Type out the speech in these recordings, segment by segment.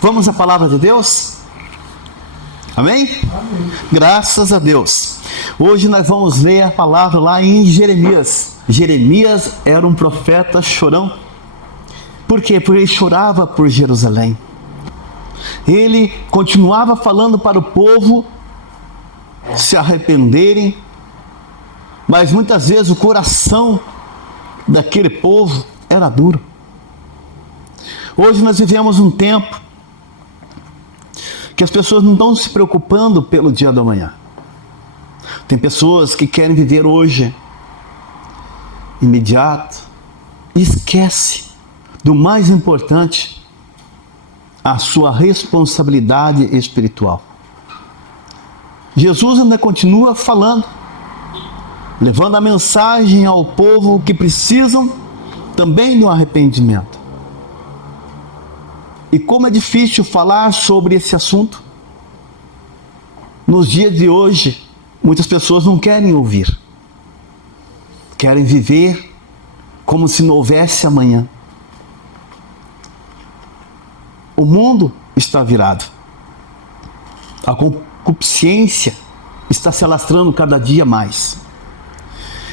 Vamos à palavra de Deus? Amém? Amém. Graças a Deus. Hoje nós vamos ler a palavra lá em Jeremias. Jeremias era um profeta chorão. Por quê? Porque ele chorava por Jerusalém. Ele continuava falando para o povo se arrependerem, mas muitas vezes o coração daquele povo era duro. Hoje nós vivemos um tempo que as pessoas não estão se preocupando pelo dia da manhã. Tem pessoas que querem viver hoje, imediato, e esquece do mais importante, a sua responsabilidade espiritual. Jesus ainda continua falando, levando a mensagem ao povo que precisam também de um arrependimento. E como é difícil falar sobre esse assunto. Nos dias de hoje, muitas pessoas não querem ouvir. Querem viver como se não houvesse amanhã. O mundo está virado. A concupiscência está se alastrando cada dia mais.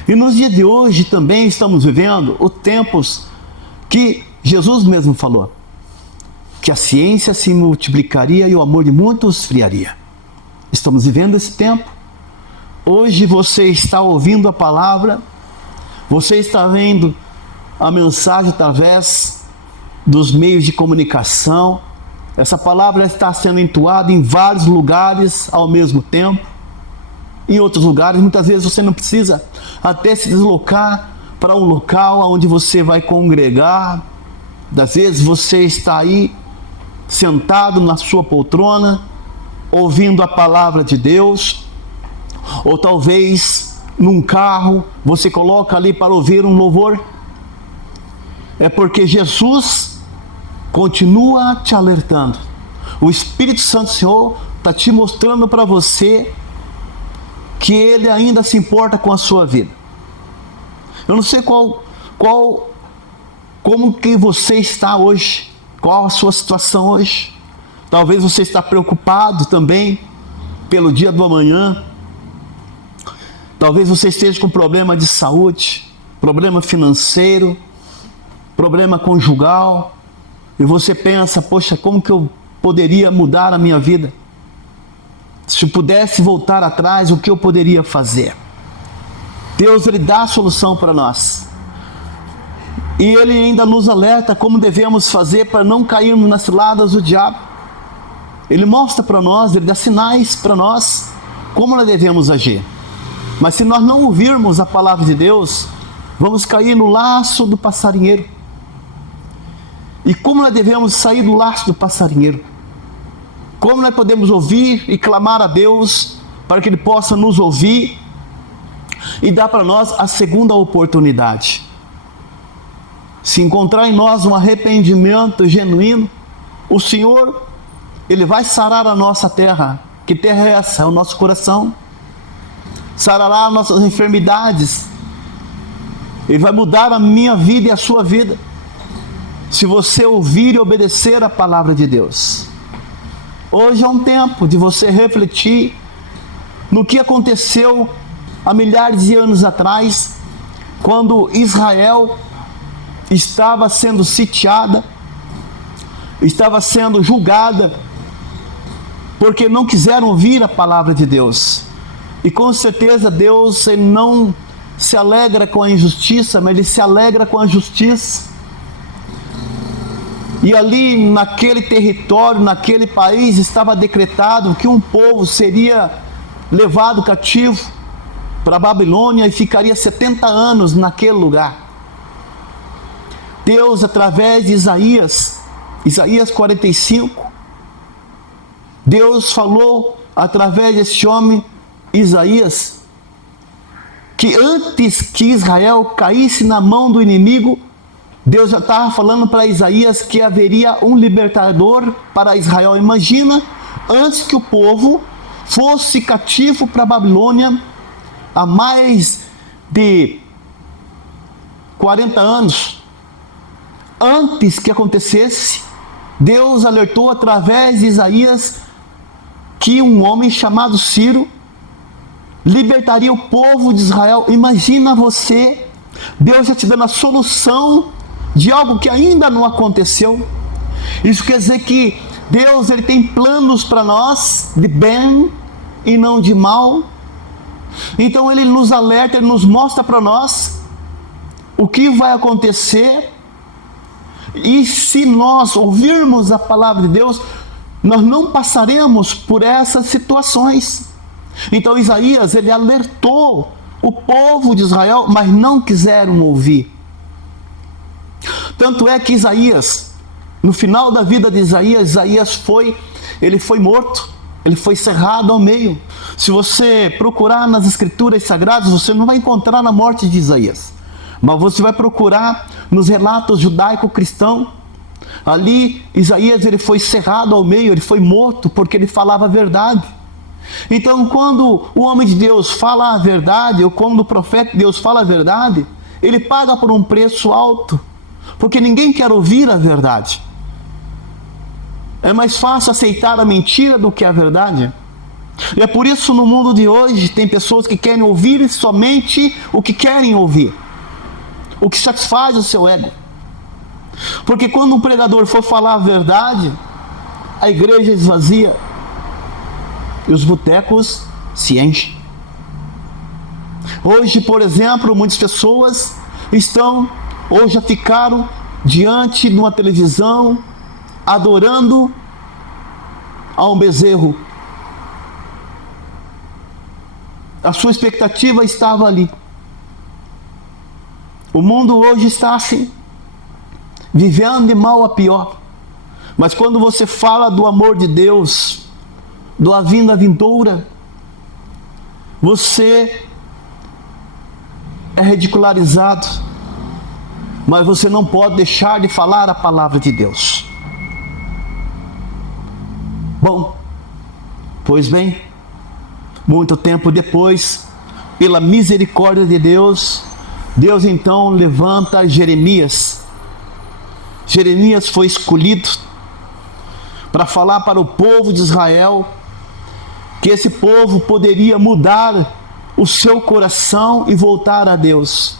E nos dias de hoje também estamos vivendo os tempos que Jesus mesmo falou, que a ciência se multiplicaria e o amor de muitos esfriaria. Estamos vivendo esse tempo. Hoje você está ouvindo a palavra, você está vendo a mensagem através dos meios de comunicação. Essa palavra está sendo entoada em vários lugares ao mesmo tempo. Em outros lugares, muitas vezes você não precisa até se deslocar para um local onde você vai congregar. Às vezes você está aí sentado na sua poltrona, ouvindo a palavra de Deus, ou talvez num carro, você coloca ali para ouvir um louvor. É porque Jesus continua te alertando. O Espírito Santo do Senhor está te mostrando para você que Ele ainda se importa com a sua vida. Eu não sei como que você está hoje. Qual a sua situação hoje? Talvez você está preocupado também pelo dia do amanhã. Talvez você esteja com problema de saúde, problema financeiro, problema conjugal. E você pensa, poxa, como que eu poderia mudar a minha vida? Se eu pudesse voltar atrás, o que eu poderia fazer? Deus, Ele dá a solução para nós. E Ele ainda nos alerta como devemos fazer para não cairmos nas ciladas do diabo. Ele mostra para nós, Ele dá sinais para nós como nós devemos agir. Mas se nós não ouvirmos a palavra de Deus, vamos cair no laço do passarinheiro. E como nós devemos sair do laço do passarinheiro? Como nós podemos ouvir e clamar a Deus para que Ele possa nos ouvir e dar para nós a segunda oportunidade? Se encontrar em nós um arrependimento genuíno, o Senhor, Ele vai sarar a nossa terra. Que terra é essa? É o nosso coração. Sarará as nossas enfermidades. Ele vai mudar a minha vida e a sua vida, se você ouvir e obedecer a palavra de Deus. Hoje é um tempo de você refletir no que aconteceu há milhares de anos atrás, quando Israel estava sendo sitiada, estava sendo julgada, porque não quiseram ouvir a palavra de Deus. E com certeza Deus, Ele não se alegra com a injustiça, mas Ele se alegra com a justiça. E ali naquele território, naquele país, estava decretado que um povo seria levado cativo para a Babilônia e ficaria 70 anos naquele lugar. Deus, através de Isaías 45, Deus falou através desse homem, Isaías, que antes que Israel caísse na mão do inimigo, Deus já estava falando para Isaías que haveria um libertador para Israel. Imagina, antes que o povo fosse cativo para a Babilônia, há mais de 40 anos, antes que acontecesse, Deus alertou através de Isaías que um homem chamado Ciro libertaria o povo de Israel. Imagina você, Deus já te dando a solução de algo que ainda não aconteceu. Isso quer dizer que Deus, ele tem planos para nós de bem e não de mal. Então ele nos alerta, ele nos mostra para nós o que vai acontecer. E se nós ouvirmos a palavra de Deus, nós não passaremos por essas situações. Então Isaías, ele alertou o povo de Israel, mas não quiseram ouvir. Tanto é que Isaías, no final da vida de Isaías, ele foi morto, ele foi cerrado ao meio. Se você procurar nas escrituras sagradas, você não vai encontrar a morte de Isaías, mas você vai procurar nos relatos judaico-cristãos. Ali Isaías, ele foi cerrado ao meio, ele foi morto porque ele falava a verdade. Então quando o homem de Deus fala a verdade, ou quando o profeta de Deus fala a verdade, ele paga por um preço alto, porque ninguém quer ouvir a verdade. É mais fácil aceitar a mentira do que a verdade. E é por isso no mundo de hoje tem pessoas que querem ouvir somente o que querem ouvir, o que satisfaz o seu ego. Porque quando um pregador for falar a verdade, a igreja esvazia e os botecos se enchem. Hoje, por exemplo, muitas pessoas estão ou já ficaram diante de uma televisão adorando a um bezerro. A sua expectativa estava ali. O mundo hoje está assim, vivendo de mal a pior. Mas quando você fala do amor de Deus, da vinda vindoura, você é ridicularizado. Mas você não pode deixar de falar a palavra de Deus. Bom, pois bem, muito tempo depois, pela misericórdia de Deus, Deus então levanta Jeremias. Jeremias foi escolhido para falar para o povo de Israel que esse povo poderia mudar o seu coração e voltar a Deus.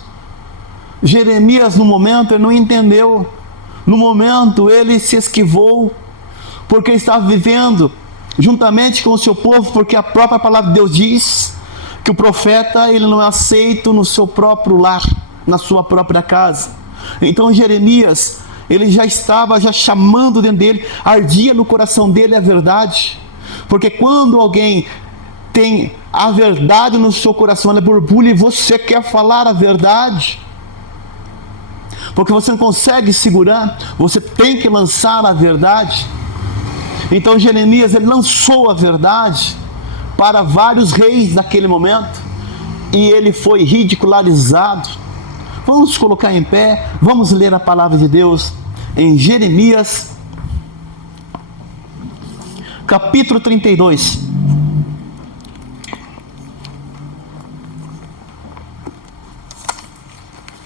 Jeremias, no momento, ele não entendeu. No momento, ele se esquivou, porque ele estava vivendo juntamente com o seu povo, porque a própria palavra de Deus diz que o profeta, ele não é aceito no seu próprio lar, na sua própria casa. Então Jeremias, ele já estava chamando dentro dele, ardia no coração dele a verdade. Porque quando alguém tem a verdade no seu coração, ela borbulha, e você quer falar a verdade, porque você não consegue segurar, você tem que lançar a verdade. Então Jeremias, ele lançou a verdade para vários reis daquele momento, e ele foi ridicularizado. Vamos colocar em pé, vamos ler a palavra de Deus em Jeremias, capítulo 32.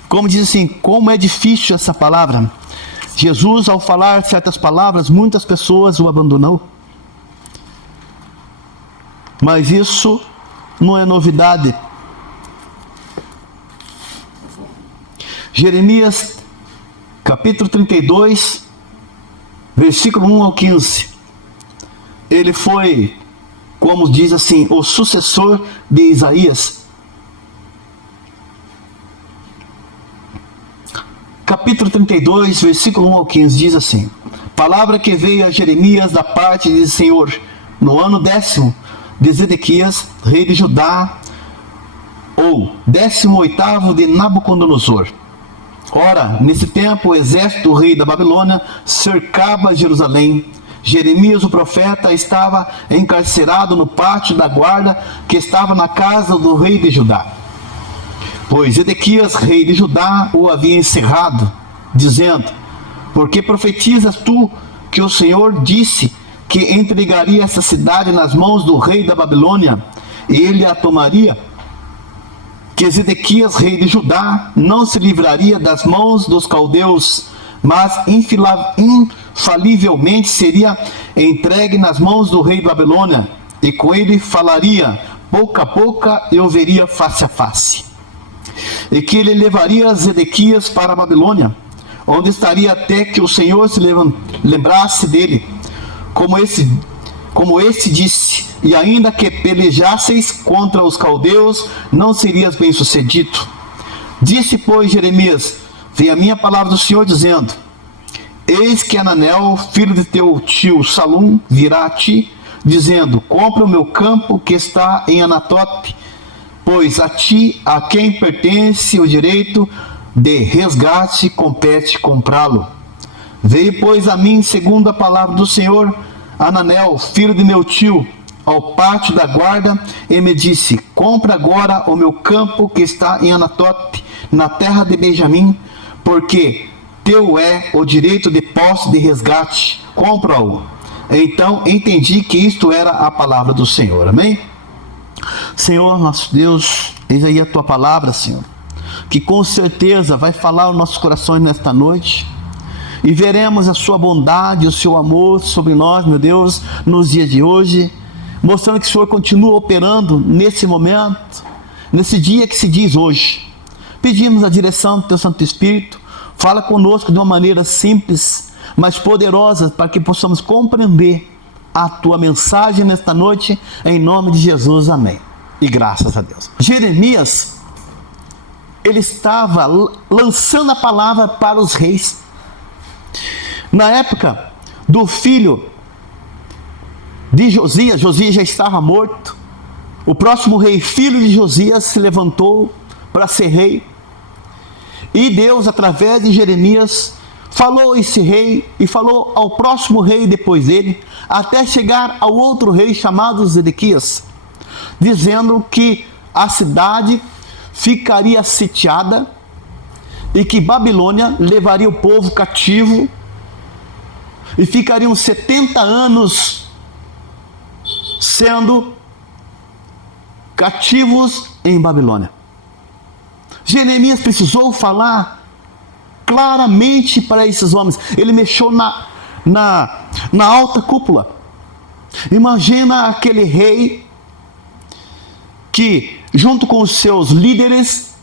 Como diz assim, como é difícil essa palavra. Jesus, ao falar certas palavras, muitas pessoas o abandonou. Mas isso não é novidade. Jeremias, capítulo 32, versículo 1 ao 15. Ele foi, como diz assim, o sucessor de Isaías. Capítulo 32, versículo 1 ao 15, diz assim: palavra que veio a Jeremias da parte do Senhor, no ano 10º de Zedequias, rei de Judá, ou 18º de Nabucodonosor. Ora, nesse tempo, o exército do rei da Babilônia cercava Jerusalém. Jeremias, o profeta, estava encarcerado no pátio da guarda que estava na casa do rei de Judá. Pois Zedequias, rei de Judá, o havia encerrado, dizendo: porque profetizas tu que o Senhor disse que entregaria essa cidade nas mãos do rei da Babilônia, e ele a tomaria? Que Zedequias, rei de Judá, não se livraria das mãos dos caldeus, mas falivelmente seria entregue nas mãos do rei da Babilônia, e com ele falaria boca a boca e o veria face a face. E que ele levaria Zedequias para a Babilônia, onde estaria até que o Senhor se lembrasse dele, como este disse, e ainda que pelejasseis contra os caldeus, não serias bem sucedido. Disse, pois, Jeremias: veio a minha palavra do Senhor dizendo: eis que Ananel, filho de teu tio Salum, virá a ti, dizendo: compra o meu campo que está em Anatote, pois a ti, a quem pertence o direito de resgate, compete comprá-lo. Veio, pois, a mim, segundo a palavra do Senhor, Ananel, filho de meu tio, ao pátio da guarda, e me disse: compra agora o meu campo que está em Anatote, na terra de Benjamim, porque teu é o direito de posse de resgate, compra-o. Então entendi que isto era a palavra do Senhor. Amém? Senhor, nosso Deus, eis aí a tua palavra, Senhor, que com certeza vai falar aos nossos corações nesta noite, e veremos a sua bondade, o seu amor sobre nós, meu Deus, nos dias de hoje, mostrando que o Senhor continua operando nesse momento, nesse dia que se diz hoje. Pedimos a direção do teu Santo Espírito. Fala conosco de uma maneira simples, mas poderosa, para que possamos compreender a tua mensagem nesta noite, em nome de Jesus, amém. E graças a Deus. Jeremias, ele estava lançando a palavra para os reis. Na época do filho de Josias, Josias já estava morto. O próximo rei, filho de Josias, se levantou para ser rei. E Deus, através de Jeremias, falou a esse rei e falou ao próximo rei depois dele, até chegar ao outro rei chamado Zedequias, dizendo que a cidade ficaria sitiada e que Babilônia levaria o povo cativo e ficariam 70 anos sendo cativos em Babilônia. Jeremias precisou falar claramente para esses homens. Ele mexeu na alta cúpula. Imagina aquele rei que, junto com os seus líderes,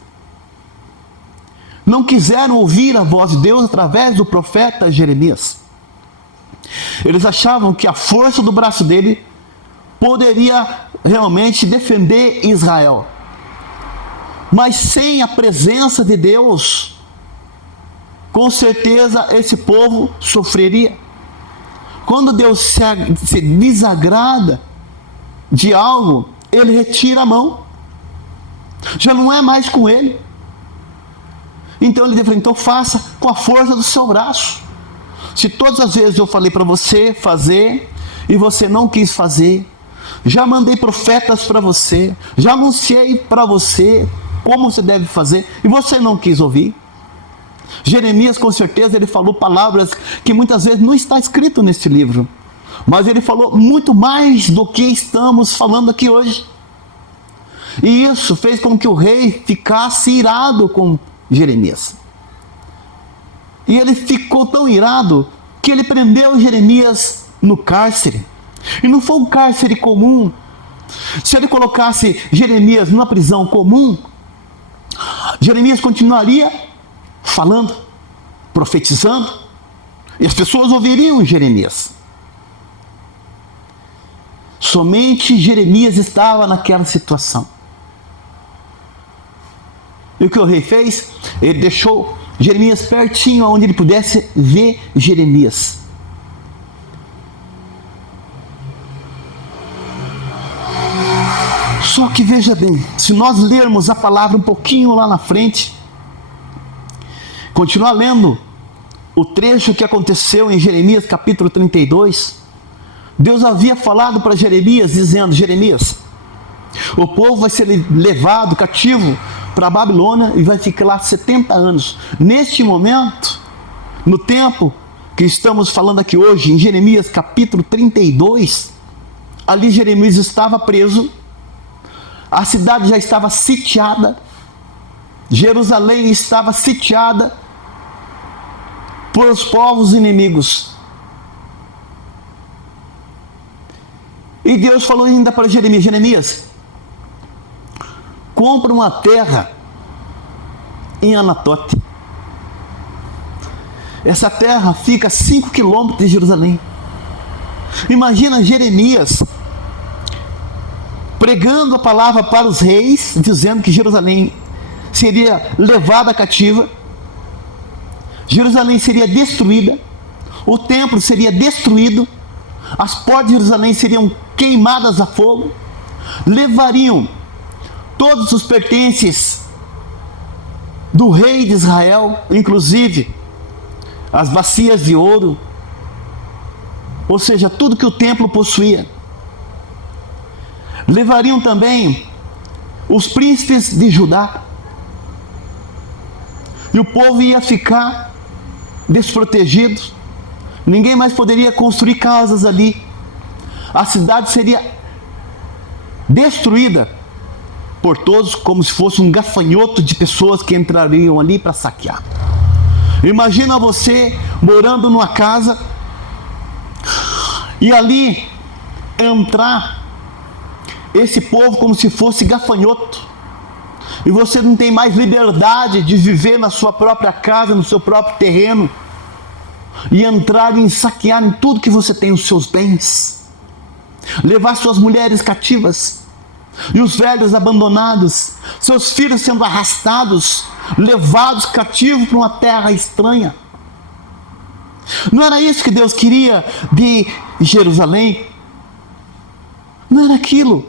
não quiseram ouvir a voz de Deus através do profeta Jeremias. Eles achavam que a força do braço dele poderia realmente defender Israel. Mas sem a presença de Deus, com certeza esse povo sofreria. Quando Deus se desagrada de algo, ele retira a mão. Já não é mais com ele. Então ele defende: então faça com a força do seu braço. Se todas as vezes eu falei para você fazer e você não quis fazer, já mandei profetas para você, já anunciei para você como você deve fazer e você não quis ouvir. Jeremias, com certeza, ele falou palavras que muitas vezes não está escrito neste livro, mas ele falou muito mais do que estamos falando aqui hoje. E isso fez com que o rei ficasse irado com Jeremias. E ele ficou tão irado que ele prendeu Jeremias no cárcere. E não foi um cárcere comum. Se ele colocasse Jeremias numa prisão comum, Jeremias continuaria falando, profetizando, e as pessoas ouviriam Jeremias. Somente Jeremias estava naquela situação. E o que o rei fez? Ele deixou Jeremias pertinho, onde ele pudesse ver Jeremias. Só que veja bem, se nós lermos a palavra um pouquinho lá na frente, continuar lendo o trecho que aconteceu em Jeremias capítulo 32, Deus havia falado para Jeremias, dizendo: Jeremias, o povo vai ser levado cativo para a Babilônia e vai ficar lá 70 anos. Neste momento, no tempo que estamos falando aqui hoje, em Jeremias capítulo 32, ali Jeremias estava preso, a cidade já estava sitiada, Jerusalém estava sitiada por os povos inimigos. E Deus falou ainda para Jeremias: Jeremias, compra uma terra em Anatote. Essa terra fica a 5 quilômetros de Jerusalém. Imagina Jeremias pregando a palavra para os reis, dizendo que Jerusalém seria levada cativa, Jerusalém seria destruída, o templo seria destruído, as portas de Jerusalém seriam queimadas a fogo, levariam todos os pertences do rei de Israel, inclusive as bacias de ouro, ou seja, tudo que o templo possuía. Levariam também os príncipes de Judá, e o povo ia ficar desprotegido, ninguém mais poderia construir casas ali, a cidade seria destruída por todos, como se fosse um gafanhoto de pessoas que entrariam ali para saquear. Imagina você morando numa casa e ali entrar esse povo como se fosse gafanhoto, e você não tem mais liberdade de viver na sua própria casa, no seu próprio terreno, e entrar e saquear em tudo que você tem, os seus bens, levar suas mulheres cativas, e os velhos abandonados, seus filhos sendo arrastados, levados cativos para uma terra estranha. Não era isso que Deus queria de Jerusalém? Não era aquilo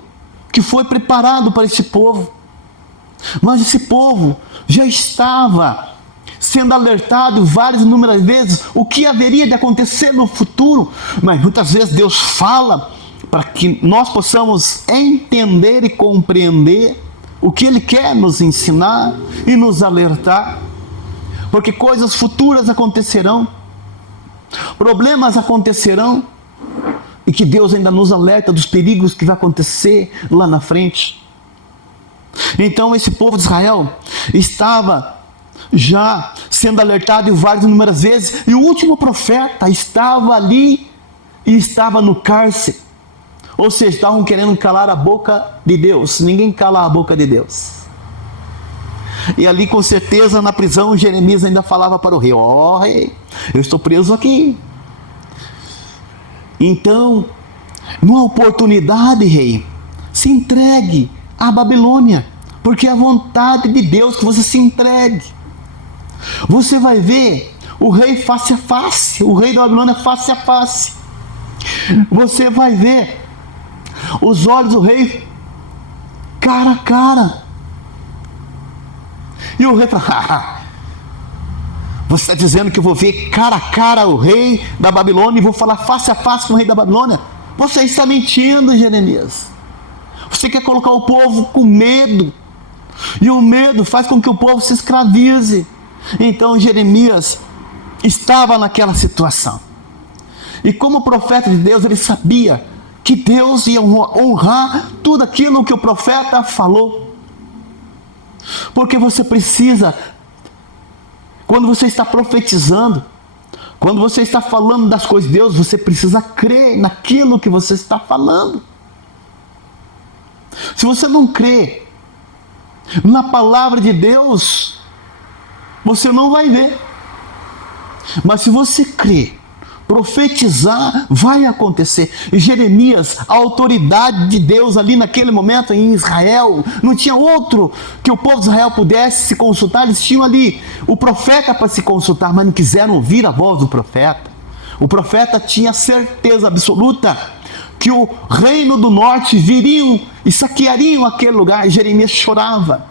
que foi preparado para esse povo? Mas esse povo já estava sendo alertado várias e inúmeras vezes o que haveria de acontecer no futuro. Mas muitas vezes Deus fala para que nós possamos entender e compreender o que Ele quer nos ensinar e nos alertar, porque coisas futuras acontecerão, problemas acontecerão, e que Deus ainda nos alerta dos perigos que vai acontecer lá na frente. Então esse povo de Israel estava já sendo alertado várias e inúmeras vezes, e o último profeta estava ali e estava no cárcere. Ou seja, estavam querendo calar a boca de Deus. Ninguém cala a boca de Deus. E ali, com certeza, na prisão, Jeremias ainda falava para o rei: ó, rei, eu estou preso aqui. Então, numa oportunidade, rei, se entregue à Babilônia, porque é a vontade de Deus que você se entregue. Você vai ver o rei face a face, o rei da Babilônia face a face. Você vai ver os olhos do rei cara a cara. E o rei fala: você está dizendo que eu vou ver cara a cara o rei da Babilônia e vou falar face a face com o rei da Babilônia? Você está mentindo, Jeremias. Você quer colocar o povo com medo, e o medo faz com que o povo se escravize. Então Jeremias estava naquela situação, e como profeta de Deus, ele sabia que Deus ia honrar tudo aquilo que o profeta falou. Porque você precisa, quando você está profetizando, quando você está falando das coisas de Deus, você precisa crer naquilo que você está falando. Se você não crê na palavra de Deus, você não vai ver. Mas se você crê, profetizar, vai acontecer. E Jeremias, a autoridade de Deus ali naquele momento em Israel, não tinha outro que o povo de Israel pudesse se consultar. Eles tinham ali o profeta para se consultar, mas não quiseram ouvir a voz do profeta. O profeta tinha certeza absoluta que o reino do norte viriam e saqueariam aquele lugar, e Jeremias chorava.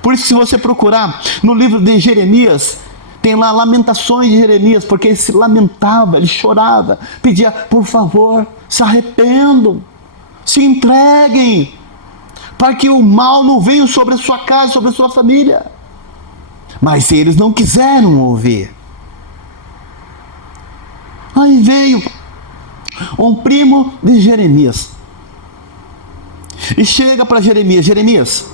Por isso, se você procurar no livro de Jeremias, tem lá lamentações de Jeremias, porque ele se lamentava, ele chorava, pedia: por favor, se arrependam, se entreguem, para que o mal não venha sobre a sua casa, sobre a sua família. Mas eles não quiseram ouvir. Aí veio um primo de Jeremias e chega para Jeremias: Jeremias,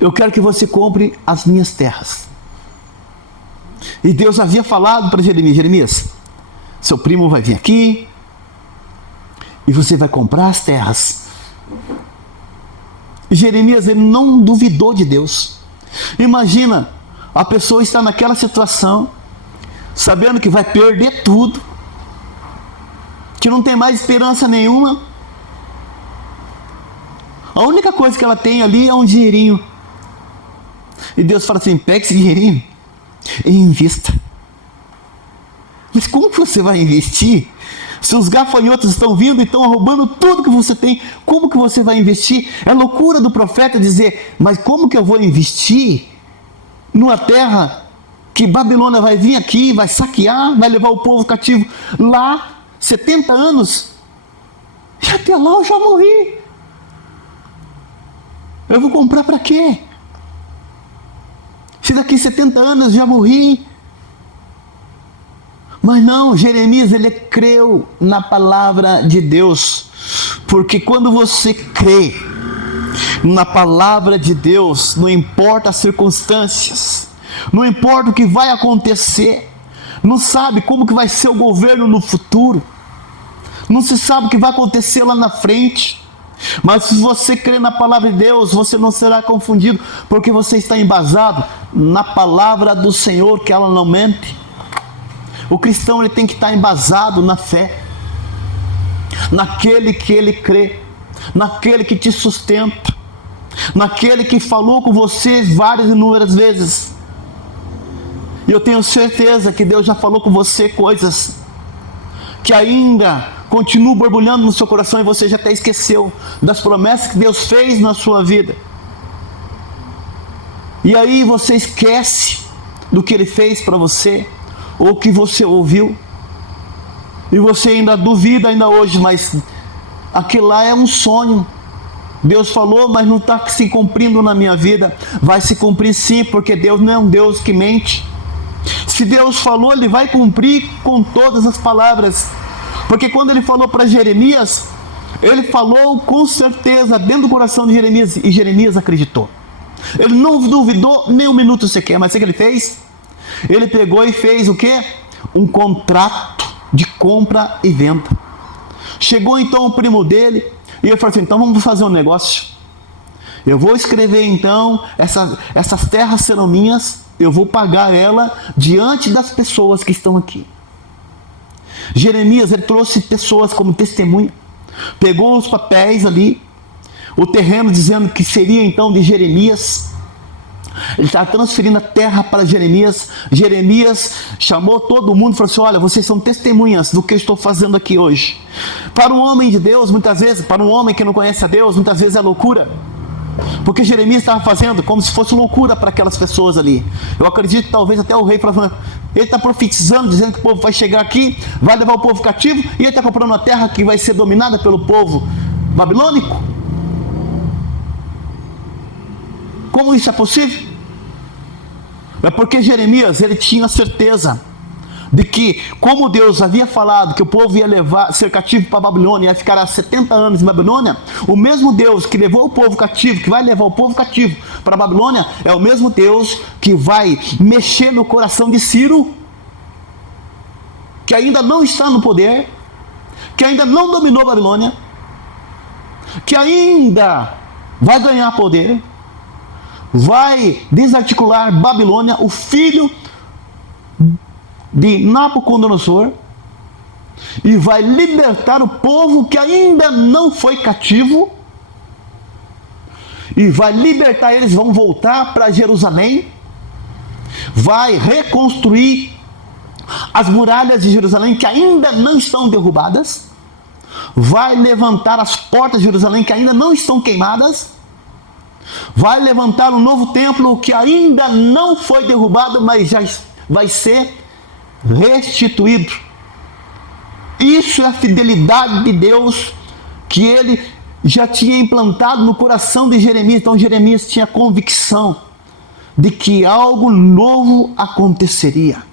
eu quero que você compre as minhas terras. E Deus havia falado para Jeremias: Jeremias, seu primo vai vir aqui, e você vai comprar as terras. Jeremias, ele não duvidou de Deus. Imagina, a pessoa está naquela situação, sabendo que vai perder tudo, que não tem mais esperança nenhuma. A única coisa que ela tem ali é um dinheirinho. E Deus fala assim: pegue esse dinheirinho e invista. Mas como que você vai investir? Se os gafanhotos estão vindo e estão roubando tudo que você tem, como que você vai investir? É loucura do profeta dizer: mas como que eu vou investir numa terra que Babilônia vai vir aqui, vai saquear, vai levar o povo cativo lá 70 anos? E até lá eu já morri. Eu vou comprar para quê? Se daqui 70 anos eu já morri. Mas não, Jeremias, ele creu na palavra de Deus. Porque quando você crê na palavra de Deus, não importa as circunstâncias, não importa o que vai acontecer, não sabe como que vai ser o governo no futuro, não se sabe o que vai acontecer lá na frente, mas se você crê na palavra de Deus, você não será confundido, porque você está embasado na palavra do Senhor, que ela não mente. O cristão, ele tem que estar embasado na fé, naquele que ele crê, naquele que te sustenta, naquele que falou com você várias e inúmeras vezes. E eu tenho certeza que Deus já falou com você coisas que ainda continuam borbulhando no seu coração, e você já até esqueceu das promessas que Deus fez na sua vida. E aí você esquece do que Ele fez para você, ou que você ouviu, e você ainda duvida ainda hoje, mas aquilo lá é um sonho. Deus falou, mas não está se cumprindo na minha vida. Vai se cumprir sim, porque Deus não é um Deus que mente. Se Deus falou, Ele vai cumprir com todas as palavras. Porque quando Ele falou para Jeremias, Ele falou com certeza dentro do coração de Jeremias, e Jeremias acreditou. Ele não duvidou nem um minuto sequer. Mas o que Ele fez? Ele pegou e fez o quê? Um contrato de compra e venda. Chegou então o primo dele, e ele falou assim: então vamos fazer um negócio. Eu vou escrever então, essas terras serão minhas, eu vou pagar ela diante das pessoas que estão aqui. Jeremias, ele trouxe pessoas como testemunha, pegou os papéis ali, o terreno dizendo que seria então de Jeremias. Ele estava transferindo a terra para Jeremias. Jeremias chamou todo mundo e falou assim: olha, vocês são testemunhas do que eu estou fazendo aqui hoje. Para um homem de Deus, muitas vezes, para um homem que não conhece a Deus, muitas vezes é loucura, porque Jeremias estava fazendo como se fosse loucura para aquelas pessoas ali. Eu acredito que talvez até o rei falou: ele está profetizando, dizendo que o povo vai chegar aqui, vai levar o povo cativo, e ele está comprando uma terra que vai ser dominada pelo povo babilônico. Como isso é possível? É porque Jeremias, ele tinha certeza de que, como Deus havia falado que o povo ia ser cativo para a Babilônia, ia ficar há 70 anos em Babilônia, o mesmo Deus que levou o povo cativo, que vai levar o povo cativo para a Babilônia, é o mesmo Deus que vai mexer no coração de Ciro, que ainda não está no poder, que ainda não dominou a Babilônia, que ainda vai ganhar poder, vai desarticular Babilônia, o filho de Nabucodonosor, e vai libertar o povo que ainda não foi cativo, e vai libertar eles, vão voltar para Jerusalém, vai reconstruir as muralhas de Jerusalém que ainda não estão derrubadas, vai levantar as portas de Jerusalém que ainda não estão queimadas, vai levantar um novo templo que ainda não foi derrubado, mas já vai ser restituído. Isso é a fidelidade de Deus que Ele já tinha implantado no coração de Jeremias. Então Jeremias tinha convicção de que algo novo aconteceria.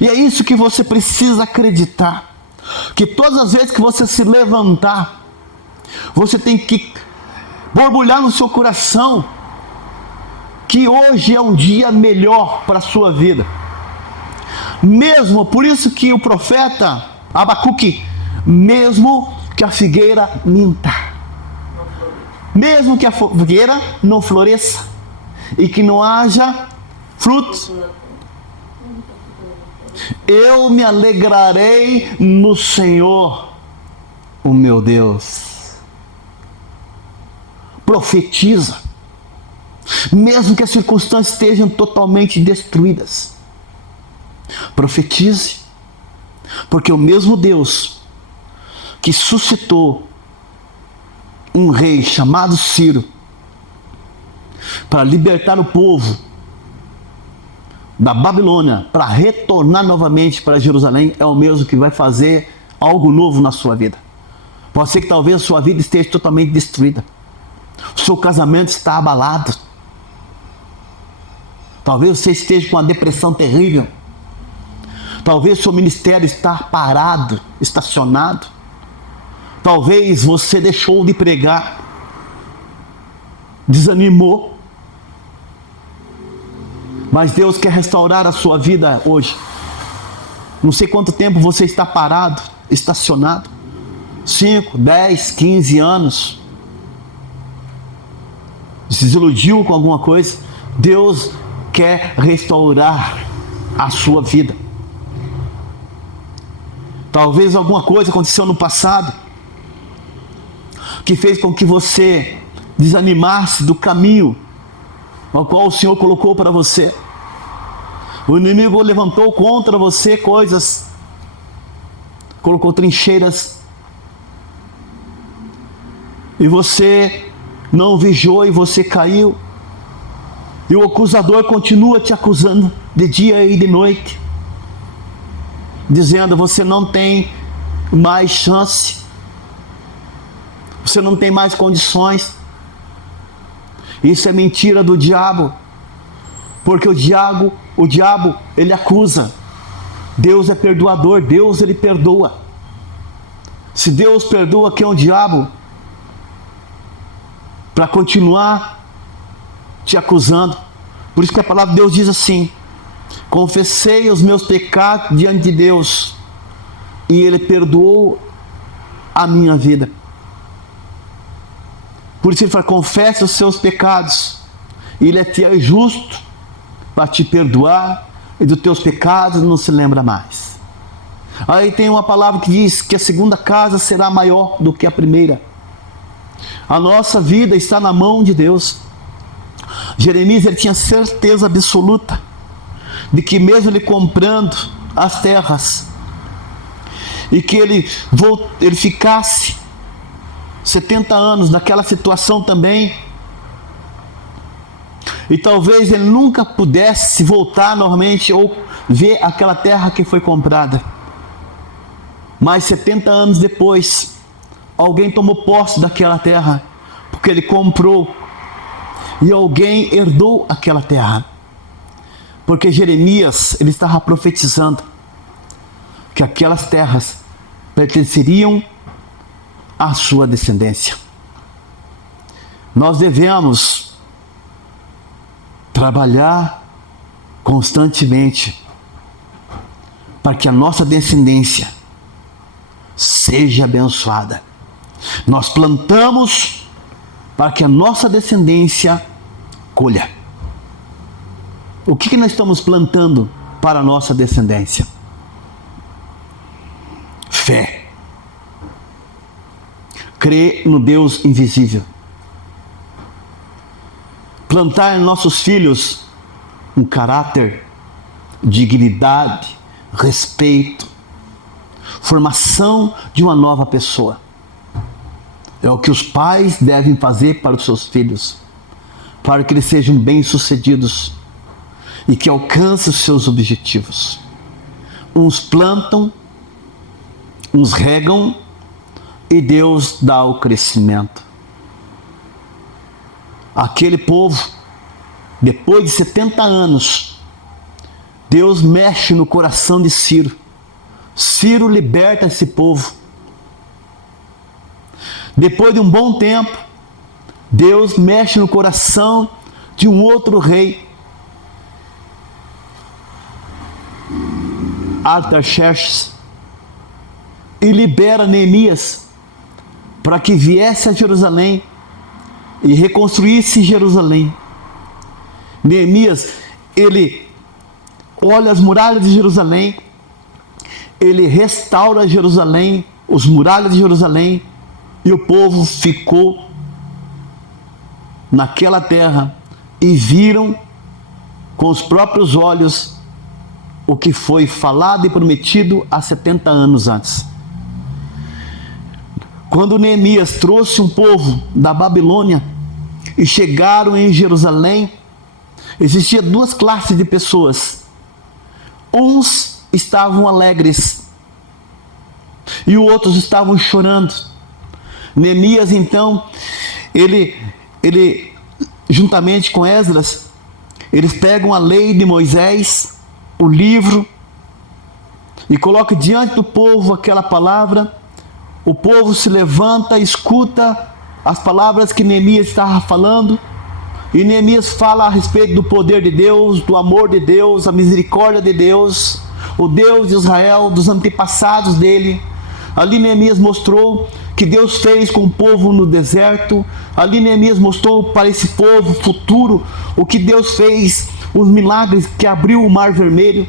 E é isso que você precisa acreditar, que todas as vezes que você se levantar, você tem que borbulhar no seu coração que hoje é um dia melhor para a sua vida. Mesmo, por isso que o profeta Abacuque, mesmo que a figueira minta, mesmo que a figueira não floresça e que não haja frutos, eu me alegrarei no Senhor, o meu Deus. Profetiza, mesmo que as circunstâncias estejam totalmente destruídas. Profetize, porque o mesmo Deus que suscitou um rei chamado Ciro para libertar o povo da Babilônia, para retornar novamente para Jerusalém, é o mesmo que vai fazer algo novo na sua vida. Pode ser que talvez a sua vida esteja totalmente destruída, o seu casamento está abalado, talvez você esteja com uma depressão terrível, talvez seu ministério está parado, estacionado, talvez você deixou de pregar, desanimou, mas Deus quer restaurar a sua vida hoje. Não sei quanto tempo você está parado, estacionado, 5, 10, 15 anos, se desiludiu com alguma coisa. Deus quer restaurar a sua vida. Talvez alguma coisa aconteceu no passado que fez com que você desanimasse do caminho ao qual o Senhor colocou para você. O inimigo levantou contra você coisas, colocou trincheiras, e você não vigiou e você caiu, e o acusador continua te acusando de dia e de noite, dizendo: você não tem mais chance, você não tem mais condições. Isso é mentira do diabo, porque o diabo ele acusa. Deus é perdoador, Deus ele perdoa. Se Deus perdoa, quem é o diabo para continuar te acusando? Por isso que a palavra de Deus diz assim: confessei os meus pecados diante de Deus, e Ele perdoou a minha vida. Por isso Ele fala: confesse os seus pecados, e Ele é fiel e justo para te perdoar, e dos teus pecados não se lembra mais. Aí tem uma palavra que diz que a segunda casa será maior do que a primeira. A nossa vida está na mão de Deus. Jeremias ele tinha certeza absoluta de que mesmo ele comprando as terras, e que ele ficasse 70 anos naquela situação também, e talvez ele nunca pudesse voltar novamente ou ver aquela terra que foi comprada. Mas 70 anos depois, alguém tomou posse daquela terra, porque ele comprou, e alguém herdou aquela terra, porque Jeremias ele estava profetizando que aquelas terras pertenceriam à sua descendência. Nós devemos trabalhar constantemente para que a nossa descendência seja abençoada. Nós plantamos para que a nossa descendência colha. O que nós estamos plantando para a nossa descendência? Fé. Crer no Deus invisível. Plantar em nossos filhos um caráter, dignidade, respeito, formação de uma nova pessoa. É o que os pais devem fazer para os seus filhos, para que eles sejam bem-sucedidos e que alcancem os seus objetivos. Uns plantam, uns regam, e Deus dá o crescimento. Aquele povo, depois de 70 anos, Deus mexe no coração de Ciro. Ciro liberta esse povo. Depois de um bom tempo, Deus mexe no coração de um outro rei, Artaxerxes, e libera Neemias para que viesse a Jerusalém e reconstruísse Jerusalém. Neemias, ele olha as muralhas de Jerusalém, ele restaura Jerusalém, os muralhas de Jerusalém, e o povo ficou naquela terra e viram com os próprios olhos o que foi falado e prometido há 70 anos antes. Quando Neemias trouxe um povo da Babilônia e chegaram em Jerusalém, existia duas classes de pessoas. Uns estavam alegres e outros estavam chorando. Neemias, então, ele juntamente com Esdras, eles pegam a lei de Moisés, o livro, e colocam diante do povo aquela palavra. O povo se levanta, escuta as palavras que Neemias estava falando, e Neemias fala a respeito do poder de Deus, do amor de Deus, a misericórdia de Deus, o Deus de Israel, dos antepassados dele. Ali Neemias mostrou que Deus fez com o povo no deserto. Ali Neemias mostrou para esse povo futuro o que Deus fez, os milagres que abriu o Mar Vermelho.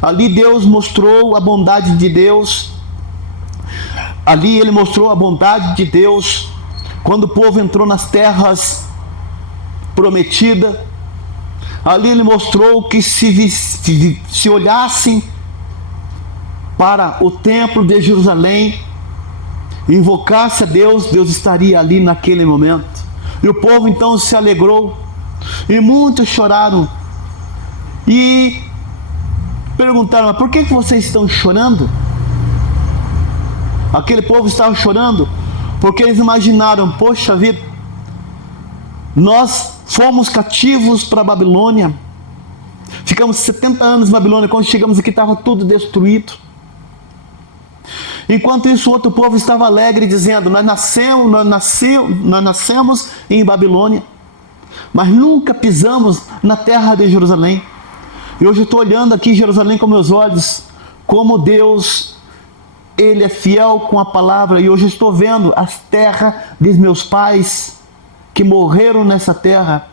Ali Deus mostrou a bondade de Deus. Ali ele mostrou a bondade de Deus quando o povo entrou nas terras prometidas. Ali ele mostrou que se olhassem para o templo de Jerusalém, invocasse a Deus, Deus estaria ali naquele momento. E o povo então se alegrou, e muitos choraram, e perguntaram: mas por que vocês estão chorando? Aquele povo estava chorando porque eles imaginaram: poxa vida, nós fomos cativos para a Babilônia, ficamos 70 anos na Babilônia, quando chegamos aqui estava tudo destruído. Enquanto isso, o outro povo estava alegre, dizendo: nós nascemos em Babilônia, mas nunca pisamos na terra de Jerusalém. E hoje eu estou olhando aqui Jerusalém com meus olhos, como Deus, Ele é fiel com a palavra. E hoje eu estou vendo as terras dos meus pais, que morreram nessa terra.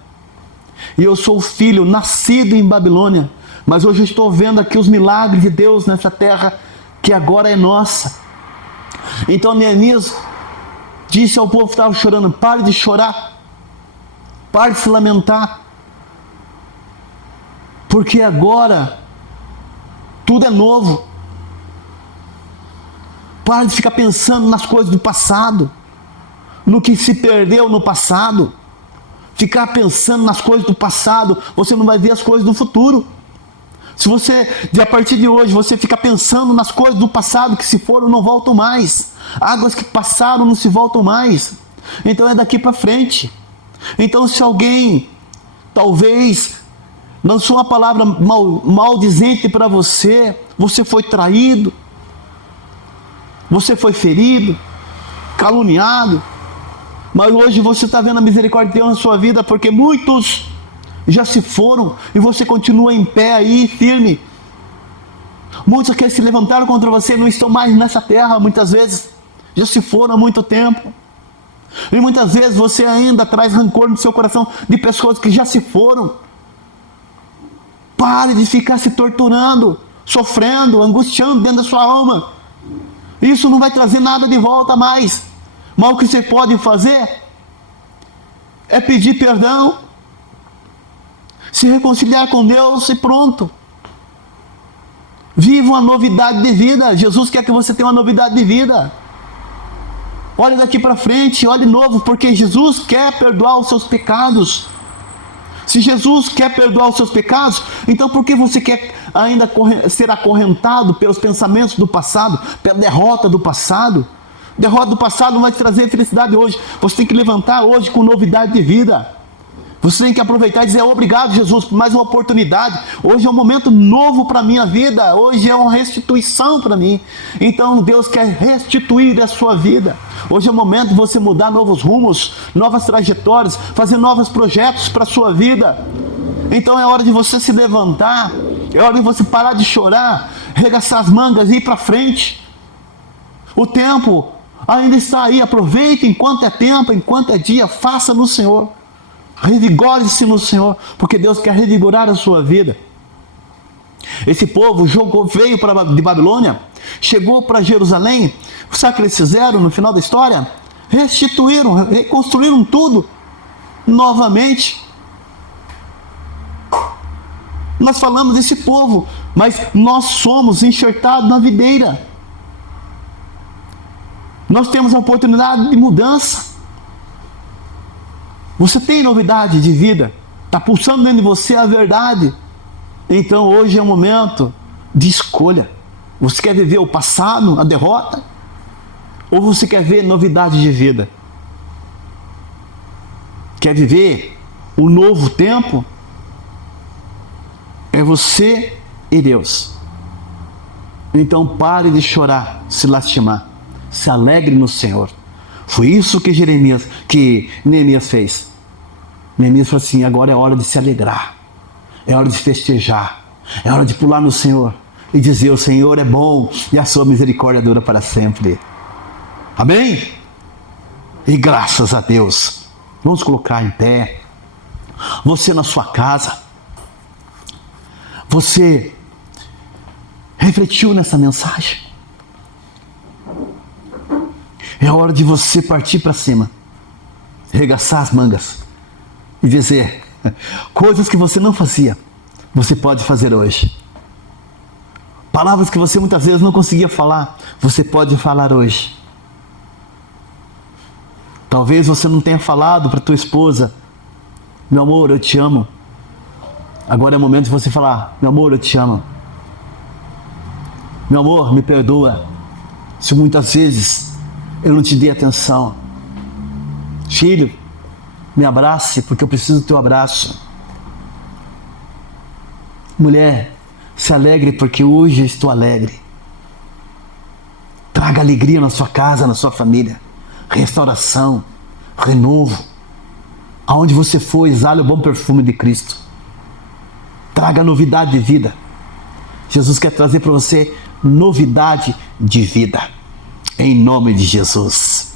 E eu sou filho, nascido em Babilônia, mas hoje eu estou vendo aqui os milagres de Deus nessa terra, que agora é nossa. Então Neemias disse ao povo que estava chorando: pare de chorar, pare de se lamentar, porque agora tudo é novo. Pare de ficar pensando nas coisas do passado, no que se perdeu no passado. Ficar pensando nas coisas do passado, você não vai ver as coisas do futuro. Se você, a partir de hoje, você ficar pensando nas coisas do passado que se foram, não voltam mais. Águas que passaram não se voltam mais. Então é daqui para frente. Então, se alguém talvez lançou uma palavra maldizente para você, você foi traído, você foi ferido, caluniado, mas hoje você está vendo a misericórdia de Deus na sua vida, porque muitos já se foram e você continua em pé aí, firme. Muitos que se levantaram contra você não estão mais nessa terra, muitas vezes já se foram há muito tempo. E muitas vezes você ainda traz rancor no seu coração de pessoas que já se foram. Pare de ficar se torturando, sofrendo, angustiando dentro da sua alma. Isso não vai trazer nada de volta mais. Mas o que você pode fazer é pedir perdão, se reconciliar com Deus e pronto. Viva uma novidade de vida. Jesus quer que você tenha uma novidade de vida. Olhe daqui para frente, olhe novo, porque Jesus quer perdoar os seus pecados. Se Jesus quer perdoar os seus pecados, então por que você quer ainda ser acorrentado pelos pensamentos do passado, pela derrota do passado? Derrota do passado não vai te trazer felicidade hoje. Você tem que levantar hoje com novidade de vida. Você tem que aproveitar e dizer: obrigado, Jesus, por mais uma oportunidade. Hoje é um momento novo para a minha vida. Hoje é uma restituição para mim. Então Deus quer restituir a sua vida. Hoje é o momento de você mudar novos rumos, novas trajetórias, fazer novos projetos para a sua vida. Então é hora de você se levantar. É hora de você parar de chorar, arregaçar as mangas e ir para frente. O tempo ainda está aí. Aproveite enquanto é tempo, enquanto é dia, faça no Senhor. Revigore-se no Senhor, porque Deus quer revigorar a sua vida. Esse povo veio de Babilônia, chegou para Jerusalém. Sabe o que eles fizeram no final da história? Restituíram, reconstruíram tudo novamente. Nós falamos desse povo, mas nós somos enxertados na videira. Nós temos a oportunidade de mudança. Você tem novidade de vida? Está pulsando dentro de você a verdade. Então hoje é o momento de escolha. Você quer viver o passado, a derrota? Ou você quer ver novidade de vida? Quer viver um novo tempo? É você e Deus. Então pare de chorar, se lastimar. Se alegre no Senhor. Foi isso que Neemias fez. Neemias falou assim: agora é hora de se alegrar. É hora de festejar. É hora de pular no Senhor e dizer: o Senhor é bom e a sua misericórdia dura para sempre. Amém? E graças a Deus. Vamos colocar em pé. Você na sua casa. Você refletiu nessa mensagem? É hora de você partir para cima, arregaçar as mangas e dizer: coisas que você não fazia, você pode fazer hoje. Palavras que você muitas vezes não conseguia falar, você pode falar hoje. Talvez você não tenha falado para tua esposa: meu amor, eu te amo. Agora é o momento de você falar: meu amor, eu te amo. Meu amor, me perdoa se muitas vezes eu não te dei atenção. Filho, me abrace, porque eu preciso do teu abraço. Mulher, se alegre, porque hoje eu estou alegre. Traga alegria na sua casa, na sua família. Restauração, renovo. Aonde você for, exale o bom perfume de Cristo. Traga novidade de vida. Jesus quer trazer para você novidade de vida. Em nome de Jesus.